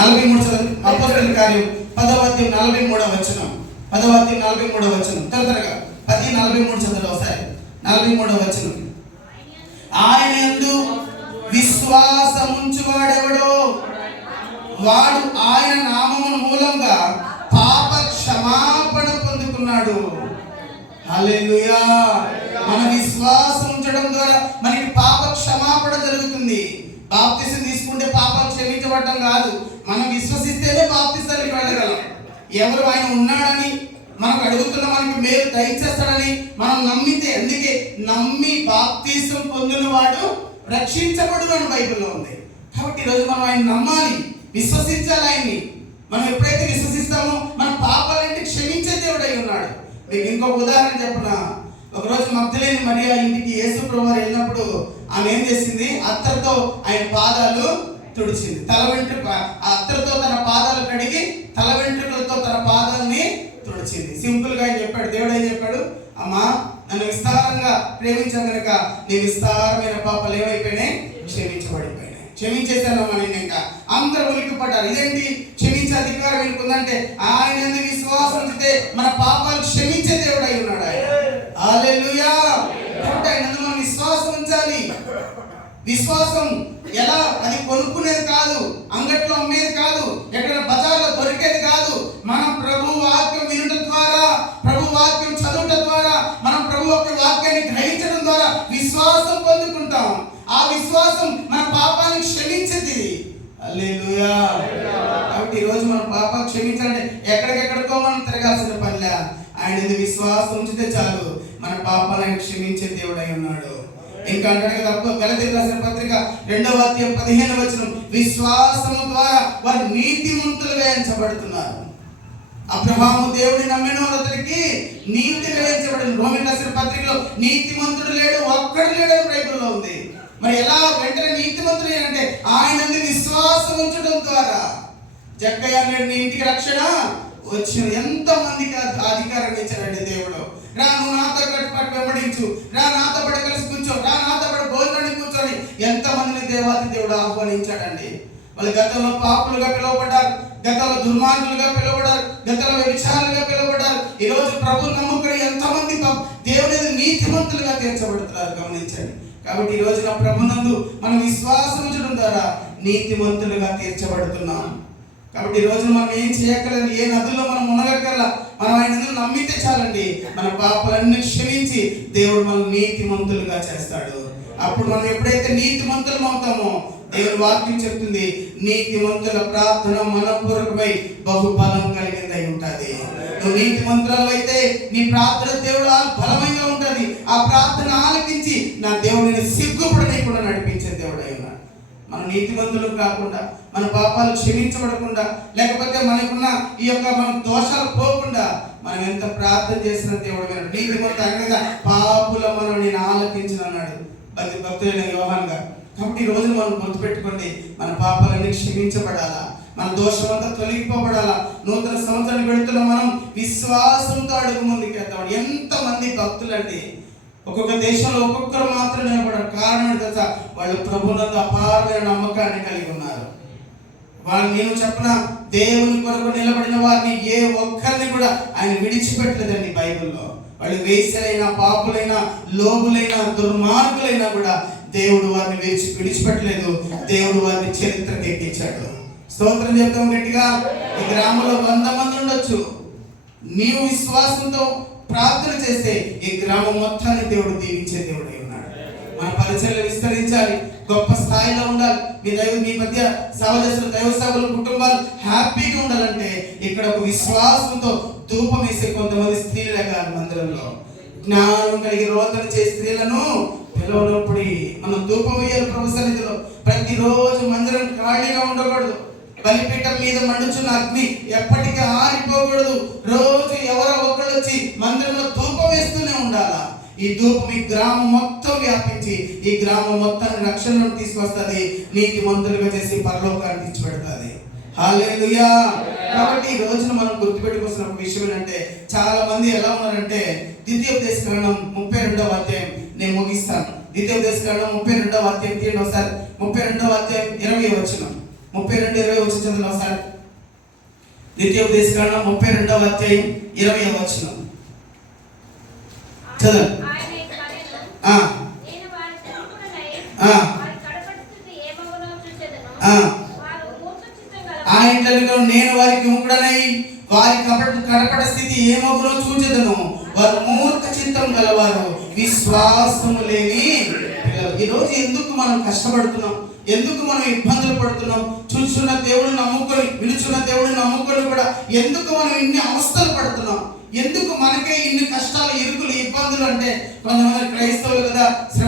43 చదవండి. అపోస్తలుల కార్యం 10వ అధ్యాయం 43వ వచనం. 10వ అధ్యాయం 43వ వచనం. త్వరగా 10:43 చదవండి ఒకసారి. 43వ వచనం. ఆయన యందు విశ్వాసముంచువాడెవడో వాడు ఆయన నామమును మూలంగా పాప క్షమాపణ పొందుకున్నాడు. హల్లెలూయా. మన విశ్వాసం ఉంచడం ద్వారా మనకి పాప క్షమాపణ జరుగుతుంది. బాప్తిసం తీసుకుంటే పాపాలు క్షమించబడటం కాదు, మనం విశ్వసిస్తేనే బాప్తిసానికి వెళ్ళగలం. ఎవరు ఆయన ఉన్నాడని మనకు అడుగుతున్న మనకి మేలు దయచేస్తాడని మనం నమ్మితే, అందుకే నమ్మి బాప్తిసం పొందిన వాడు రక్షించబడు అని బైబిల్లో ఉంది. కాబట్టి ఈరోజు మనం ఆయన నమ్మాలి, విశ్వసించాలి. ఆయన్ని మనం ఎప్పుడైతే విశ్వసిస్తామో మన పాపాలన్నీ క్షమించే దేవుడు అయి ఉన్నాడు. మీకు ఇంకొక ఉదాహరణ చెప్పనా. ఒకరోజు మగ్దలేని మరియా ఇంటికి యేసు ప్రభువు వెళ్ళినప్పుడు ఆమె ఏం చేసింది? అత్తరుతో ఆయన పాదాలు తుడిచింది. తల వెంట్రుక అత్తరుతో తన పాదాలు కడిగి తల వెంట్రుకలతో తన పాదాలని తుడిచింది. సింపుల్ గా ఆయన చెప్పాడు. దేవుడు ఏం చెప్పాడు? అమ్మా, నన్ను విస్తారంగా ప్రేమించాను కనుక నీ విస్తారమైన పాపాలు ఏమైపోయినాయి? క్షమించబడిపోయినాయి. క్షమించేశానమ్మా నేను. ఇంకా అందరూ ఉలిక్కిపడ్డారు. ఇదేంటి క్షమించే అధికారం ఎందుకుందంటే ఆయన ఎందుకు విశ్వాసం ఉంచితే మన పాపాలు క్షమించే దేవుడు అయి ఉన్నాడు ఆయన. హల్లెలూయా. కాబట్టి ఆయన మనం విశ్వాసం ఉంచాలి. విశ్వాసం ఎలా? అది కొనుక్కునేది కాదు, అంగట్లో అమ్మేది కాదు, ఎక్కడ బజార్లో దొరికేది కాదు. మనం ప్రభు వాక్యం వినడం ద్వారా, ప్రభు వాక్యం చదవడం ద్వారా, మనం ప్రభు యొక్క వాక్యాన్ని గ్రహించడం ద్వారా విశ్వాసం పొందుకుంటాం. ఆ విశ్వాసం మన పాపాన్ని క్షమించింది. హల్లెలూయా. కాబట్టి ఈరోజు మన పాపాలు క్షమించాలంటే ఎక్కడికెక్కడికో మనం తిరగాల్సిన పనిలే. ఆయన విశ్వాసం ఉంచితే చాలు, మన పాపాలను క్షమించే దేవుడు అయి ఉన్నాడు. ఇంకా అంటాడు కదా గలతీయులకు రాసిన పత్రిక 2వ అధ్యాయం 15వ వచనం, విశ్వాసము ద్వారా వారు నీతిమంతులుగా ఎంచబడుతున్నారు. అబ్రహాము దేవుని నమ్మిన అతనికి నీతిగా ఎంచబడింది. రోమీయులకు రాసిన పత్రికలో నీతిమంతుడు లేడు, ఒక్కడు లేడు అని బైబిల్లో ఉంది. మరి ఎలా వెంటనే నీతిమంతుడు అంటే ఆయన విశ్వాసం ఉంచడం ద్వారా. జక్కయ్య నేడు నీ ఇంటికి రక్షణ వచ్చిన ఎంత మందికి అధికారాన్ని ఇచ్చాడండి దేవుడు. రా, నువ్వు నాతో కట్టుపట్టు వెంబడించు, రా నాతో పడి కలిసి కూర్చో, రా నాతో పడి భోజనాన్ని కూర్చొని ఎంత మందిని దేవాది దేవుడు ఆహ్వానించాడండి. వాళ్ళు గతంలో పాపులుగా పిలువబడ్డారు, గతంలో దుర్మార్గులుగా పిలువబడ్డారు, గతంలో వ్యభిచారులుగా పిలువబడ్డారు. ఈ రోజు ప్రభు నమ్ముకుని ఎంతమంది దేవుని నీతిమంతులుగా తీర్చబడుతున్నారు గమనించండి. కాబట్టి ఈ రోజు నా ప్రభునందు మనం విశ్వాసం ఉంచడం ద్వారా నీతిమంతులుగా తీర్చబడుతున్నాం. కాబట్టి ఈ రోజు మనం ఏం చేయక్కర్లేదు, ఏ నదుల్లో మనం మునగక్కర్లా. మనం ఆయన నమ్మితే చాలండి, మన పాపాలన్నీ క్షమించి దేవుడు మనం నీతిమంతులుగా చేస్తాడు. అప్పుడు మనం ఎప్పుడైతే నీతిమంతులం అవుతామో దేవుని వాక్యం చెప్తుంది, నీతిమంతుల ప్రార్థన మనపూర్వకమై బహుబలం కలిగిందై ఉంటుంది. నువ్వు నీతిమంతురాలు అయితే నీ ప్రార్థన దేవుడు బలమైగా ఉంటుంది. ఆ ప్రార్థన ఆలకించి నా దేవుడిని సిగ్గుపడనీయకుండా నడిపించే దేవుడు అయి ఉన్నాడు. మన నీతిమంతులు కాకుండా, మన పాపాలు క్షమించబడకుండా, లేకపోతే మనకున్న ఈ యొక్క మన దోషాలు పోకుండా మనం ఎంత ప్రార్థన చేసిన దేవుడు విన్నాడు. నీతిమంతుడు అనగా పాపుల మనం నేను ఆలకించిన అన్నాడు భక్తులైన యోహాన్ గారు. కాబట్టి ఈ రోజు మనం గుర్తుపెట్టుకోండి, మన పాపాలన్నీ క్షమించబడాలా, మన దోషం అంతా తొలగిపోబడాలా. నూతన సంవత్సరానికి వెళుతున్న మనం విశ్వాసంతో అడుగు ముందుకెళ్తాం. ఎంతమంది భక్తులండి ఒక్కొక్క దేశంలో ఒక్కొక్కరు మాత్రం నిలబడారు. కారణం తెలుసా? వాళ్ళు ప్రభునందు అపారమైన నమ్మకాన్ని కలిగి ఉన్నారు. వాళ్ళు నేను చెప్పిన దేవుని కొరకు నిలబడిన వారిని ఏ ఒక్కరిని కూడా ఆయన విడిచిపెట్టలేదండి బైబిల్లో. వాళ్ళు వేశ్యలైనా, పాపులైనా, లోబులైనా, దుర్మార్గులైనా కూడా దేవుడు వారిని విడిచిపెట్టలేదు. దేవుడు వారిని చరిత్రకు ఎక్కించాడు. స్తోత్రం చెప్తాం గట్టిగా. ఈ గ్రామంలో 100 మంది ఉండొచ్చు. నీవు విశ్వాసంతో ప్రార్థన చేస్తే ఈ గ్రామం మొత్తాన్ని దేవుడు దీవించే దేవుడు అయి ఉన్నాడు. మన పరిచర్యలు విస్తరించాలి, గొప్ప స్థాయిలో ఉండాలి. మీ మధ్య సహోదరులు, దైవ సభలు, కుటుంబాలు హ్యాపీగా ఉండాలంటే ఇక్కడ ఒక విశ్వాసంతో ధూపం వేసే కొంతమంది స్త్రీలే కాదు, మందిరంలో జ్ఞానం కలిగి రోదన చేసే స్త్రీలను పిలవనప్పుడు మనం ధూపం వేయాలి ప్రభు సన్నిధిలో. ప్రతిరోజు మందిరం ఖాళీగా ఉండకూడదు. బలిపీఠం మీద మండుచున్న అగ్ని ఎప్పటికీ ఆరిపోకూడదు. రోజు ఎవరో ఒకళ్ళు వచ్చి మందిరంలో ధూపం వేస్తూనే ఉండాలా. ఈ ధూపం ఈ గ్రామం మొత్తం వ్యాపించి ఈ గ్రామం మొత్తాన్ని రక్షణను తీసుకొస్తుంది, నీతిమంతులుగా చేసి పరలోకాన్ని తెచ్చిపెడుతుంది. హల్లెలూయా. కాబట్టి ఈ రోజున మనం గుర్తుపెట్టుకోవాల్సిన ఒక విషయం ఏంటంటే, చాలా మంది ఎలా ఉన్నారంటే, ద్వితీయోపదేశకాండం 32వ అధ్యాయం నేను ముగిస్తాను. ద్వితీయోపదేశకాండం 32వ అధ్యాయం తీయండి ఒకసారి. 32వ అధ్యాయం 20వ వచనం. 32:20 వచ్చి చదవండి ఒకసారి. ద్వితీయోపదేశకాండం 32వ అధ్యాయం 20వ వచనం చదవండి. ఆయనలో నేను వారికి ముక్కుడనై వారి కడపట స్థితి ఏమగునో చూచెదను. వారు మూర్ఖ చిత్తం గలవారు, విశ్వాసము లేని పిల్లలు. ఈరోజు ఎందుకు మనం కష్టపడుతున్నాం, ఎందుకు మనం ఇబ్బందులు పడుతున్నాం? చూస్తున్న దేవుడిని నమ్ముకొని, వినుచున్న దేవుడిని నమ్ముకొని కూడా ఎందుకు మనం ఇన్ని అవస్థలు పడుతున్నాం? ఎందుకు మనకే ఇన్ని కష్టాలు, ఇరుకులు, ఇబ్బందులు? అంటే కొంతమంది క్రైస్తవులు కదా